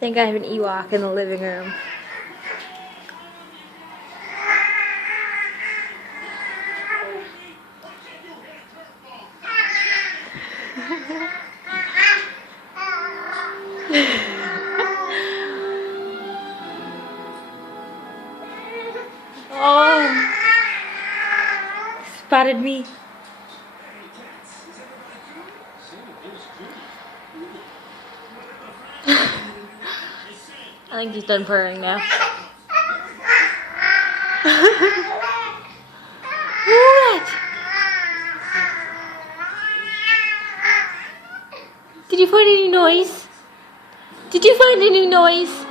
think I have an Ewok in the living room. Oh, spotted me. I think he's done purring now. What? Did you find any noise? Did you find any noise?